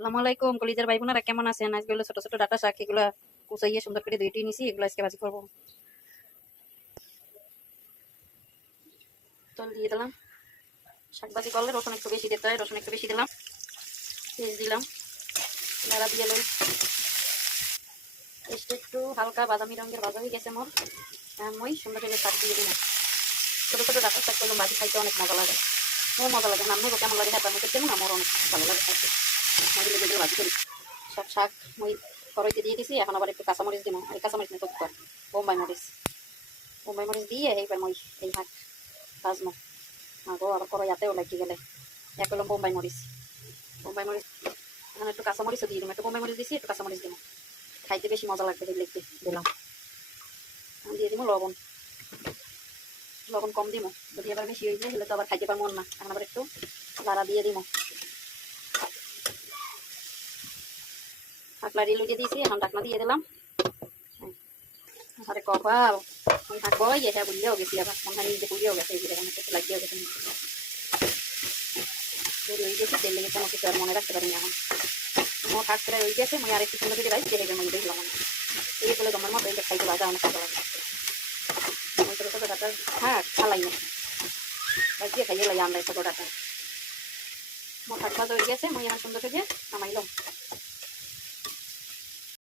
আসসালামু কলিজার ভাই বোনেরা কেমন আছেন? আজকে ছোট ছোট ডাটা শাক, এগুলো কুচাইয়ে সুন্দর করে দুইটি নিছি, এগুলো আজকে ভাজি করব। দিয়ে দিলাম। করলে রসুন একটু বেশি দিতে হয়, রসুন একটু বেশি দিলাম। পেঁয়াজ দিলাম দিয়ে লই। একটু হালকা বাদামি রঙের ভাজা হয়ে গেছে মোর। এখন মই সুন্দর করে শাক দিয়ে দিলাম। ছোটো ছোটো ডাটা শাক করলাম ভাজি খাইতে অনেক মজা লাগে। আমার মজা লাগে না কেমন লাগে আপনার মুখের না আমার অনেক ভালো লাগে খাইতে। ভাজি করি। সব শাক মই কড়াইতে দিয়ে দিছি এখন আবার একটু কাঁচামরিচ দিব এই কাঁচামরিচ নিয়ে তো বোম্বাই মরিচ। বোম্বাই মরিচ দিয়ে এইবার মই এই ভাত ভাজবো আগো আবার কড়াইয়াতেও লাগি গেলে। এক হলো বোম্বাই মরিচ। বোম্বাই মরিচ এখন একটু কাঁচামরিচও দিয়ে দিলাম একটু বোম্বাই মরিচ দিছি একটু কাঁচামরিচ দিব খাইতে বেশি মজা লাগবে দেখলে একটু। দিলাম। দিয়ে দিব লবণ। লবণ কম দিব যদি আবার বেশি হয়ে যায় তাহলে তো আবার খাইতে পারব না। এখন আবার একটু লাড়া দিয়ে দিব ঢাকলা দিয়ে লুকিয়ে দিয়েছি, এখন ঢাকনা দিয়ে দিলাম। আরে কপাল ওই হাঁক এটা বুঝিয়েও গেছি আবার মনে নিজে বুঝিয়েও গেছে, এই লাগিয়েও গেছে লেগেছে আমাকে আর মনে রাখতে পারিনি এখন। আমার কাজ করে গেছে মানে আরেকটু সুন্দর করে রাইস তেলে জন্য দেখলাম এই এটা খাইতে বাজা, অনেক ভালো ওই হ্যাঁ খালাই না। খাইয়ে লাগে আমরা ছোটো আমার শাক ভাজা হয়ে গেছে মই এখন সুন্দর করে নামাইলাম।